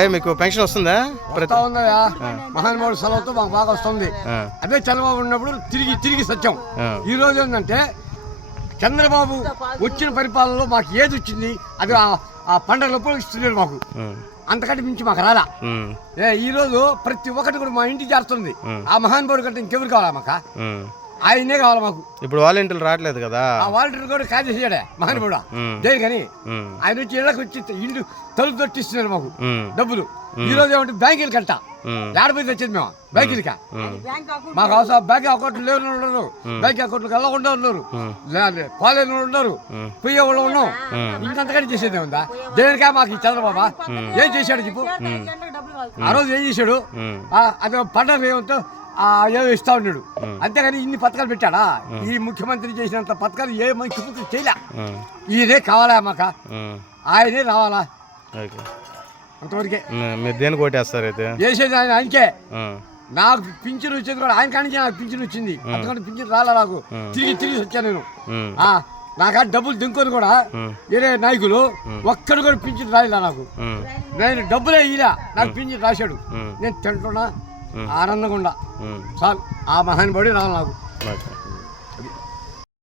ఉంటాయి. మీకు పెన్షన్ వస్తుందా? ఉందయా మహానుభావుడు సెలవుతో మాకు బాగా వస్తుంది. అదే చంద్రబాబు ఉన్నప్పుడు తిరిగి సత్యం. ఈ రోజు ఏంటంటే చంద్రబాబు వచ్చిన పరిపాలనలో మాకు ఏది వచ్చింది అది ఆ పండుగలప్పుడు ఇస్తున్నారు మాకు. అంతకంటే మించి మాకు రాలా. ఈ రోజు ప్రతి ఒక్కటి కూడా మా ఇంటికి చేరుతుంది. ఆ మహానుభావుడు కంటే ఇంకెవరు కావాలా మాకు? ఆయనే కావాలి మాకు. ఇప్పుడు వాలంటీర్లు రావట్లేదు కదా? ఆ వాలంటీర్ కూడా కాజేసాడే మహానుభావుడు దే కానీ ఆయన వచ్చి ఇళ్ళకి వచ్చి ఇల్లు తలుపు తొట్టిస్తున్నారు మాకు డబ్బులు. ఈ రోజు ఏమంటే బ్యాంకులు కట్ట ఏడపోయి తెచ్చింది మేము బ్యాంకులకి. మాకు అవసరం బ్యాంక్ అకౌంట్లు లేని వాళ్ళు ఉన్నారు, బ్యాంక్ అకౌంట్లకు వెళ్ళకుండా ఉన్నారు, కాలేజీ ఉన్నారు, పోయే వాళ్ళు ఉన్నాం. ఇంకంతకంటే చేసేది ఉందా? దేనికా మాకు ఈ చంద్రబాబా ఏం చేశాడు చెప్పు? ఆ రోజు ఏం చేశాడు? అది పండుగ ఏమంతో ఏదో ఇస్తా ఉన్నాడు. అంతేగాని ఇన్ని పథకాలు పెట్టాడా? ఈ ముఖ్యమంత్రి చేసినంత పథకాలు ఏ ముఖ్యమంత్రి చేయలే. ఇదే కావాలా మాక? ఆయనే రావాలా అంతవరకే. మీరు దేనికి ఓటేస్తారు అయితే? వేసేది ఆయనకే. నాకు పింఛన్ వచ్చేది కూడా ఆయన కానీ నాకు పింఛన్ వచ్చింది. అంతకంటే పింఛన్ రాలా నాకు. తిరిగి వచ్చాను నేను. నాకు డబ్బులు దింకొని కూడా వేరే నాయకులు ఒక్కడు కూడా పింఛన్ రాయలా నాకు. నేను డబ్బులే ఇలా నాకు పింఛన్ రాశాడు. నేను తింటున్నా ఆనందంగా ఉండా చాలు. ఆ మహానుభావుడు రావాలి నాకు.